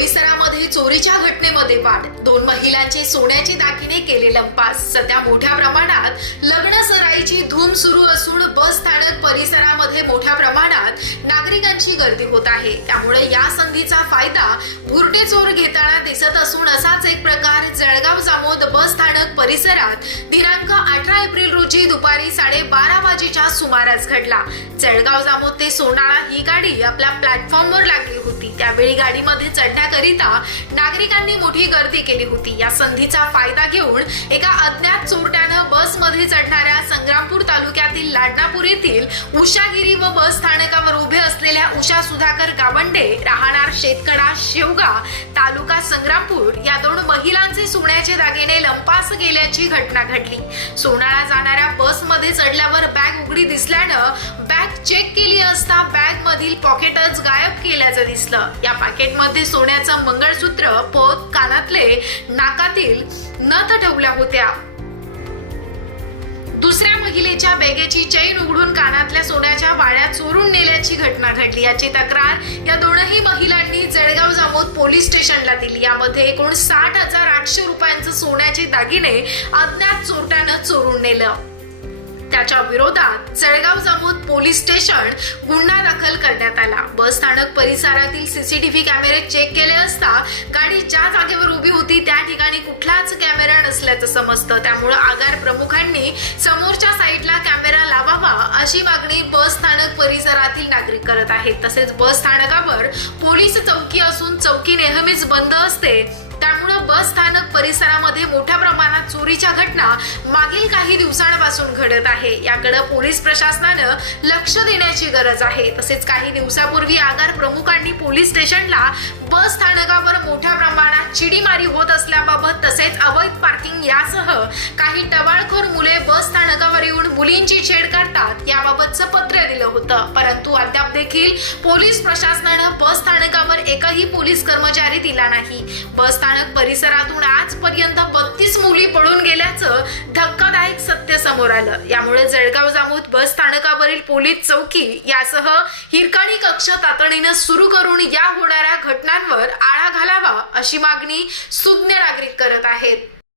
परिसरामध्ये चोरीच्या घटनेमध्ये वाढ. दोन महिलांचे सोन्याचे दागिने केले लंपास. सध्या मोठ्या प्रमाणात लग्न सराईची धूम सुरू असून बस स्थानक परिसरामध्ये मोठ्या प्रमाणात नागरिकांची गर्दी होत आहे. त्यामुळे या संधीचा फायदा भुरटे चोर घेताना दिसत असून असाच एक प्रकार जळगाव बस स्थानक परिसरात दिनांक अठरा एप्रिल रोजी दुपारी साडेबारा वाजेच्या सुमारास घडला. जळगाव जामोद ते सोनाळा ही गाडी आपल्या प्लॅटफॉर्मवर लागली होती. त्यावेळी गाडीमध्ये चढण्याकरिता नागरिकांनी मोठी गर्दी केली होती. या संधीचा फायदा घेऊन एका अज्ञात चोरट्यानं बसमध्ये चढणाऱ्या संग्रामपूर तालुक्यातील लाडनापूर येथील उषागिरी व बस स्थानकावर उभे असलेल्या उषा सुधाकर गावंडे राहणार शेतकडा शेवगा तालुका संग्रामपूर या दोन महिलांचे सोन्याचे दागिने लंपास गेल्याची घटना घडली. सोनाळा जाणाऱ्या बसमध्ये चढल्यावर बॅग उघडी दिसल्यानं बॅग चेक केली असता बॅग मधील पॉकेटच गायब केल्याचं दिसलं. या पॅकेटमध्ये सोन्याचं मंगळसूत्र पोत कानातले नाकातील नथ ठेवल्या होत्या. दुसऱ्या बॅगेची चैन उघडून कानातल्या सोन्याच्या वाळ्या चोरून नेल्याची घटना घडली. याची तक्रार या दोनही महिलांनी जळगाव जामोद पोलीस स्टेशनला दिली. यामध्ये एकूण साठ हजार आठशे रुपयांचं सोन्याचे दागिने अज्ञात चोरट्यानं चोरून नेलं. त्याच्या विरोधात जळगाव जामोद पोलीस स्टेशन गुन्हा दाखल करण्यात आला. बस स्थानक परिसरातील सीसीटीव्ही कॅमेरे चेक केले असता गाडी ज्या जागेवर उभी होती त्या ठिकाणी कुठलाच कॅमेरा नसल्याचं समजतं. त्यामुळे आगार प्रमुखांनी समोरच्या अशी मागणी बस स्थानक परिसरातील नागरिक करत आहेत. तसेच बस स्थानकावर पोलीस चौकी असून चौकी नेहमीच बंद असते. त्यामुळं बस स्थानक परिसरामध्ये मोठ्या प्रमाणात चोरीच्या घटना मागील काही दिवसांपासून घडत आहे. याकडे पोलीस प्रशासनानं लक्ष देण्याची गरज आहे. तसेच काही दिवसापूर्वी आगार प्रमुखांनी पोलीस स्टेशनला बस स्थानक चिडीमारी होत असल्याबाबत तसेच अवैध पार्किंग यासह काही टवाळखोर मुले बस स्थानकावर येऊन मुलींची छेड करतात याबाबतचं पत्र दिलं होतं. परंतु अद्याप देखील पोलीस प्रशासनानं बस स्थानकावर एकही पोलीस कर्मचारी दिला नाही. बस स्थानक परिसरातून आजपर्यंत बत्तीस मुली पळून गेल्याचं धक्कादायक सत्य समोर आलं. यामुळे जळगाव जामोद बस स्थानकावरील पोलीस चौकी यासह हिरकणी कक्ष तातडीनं सुरू करून या होणाऱ्या घट अशी मागणी सुज्ञ नागरिक करत आहेत.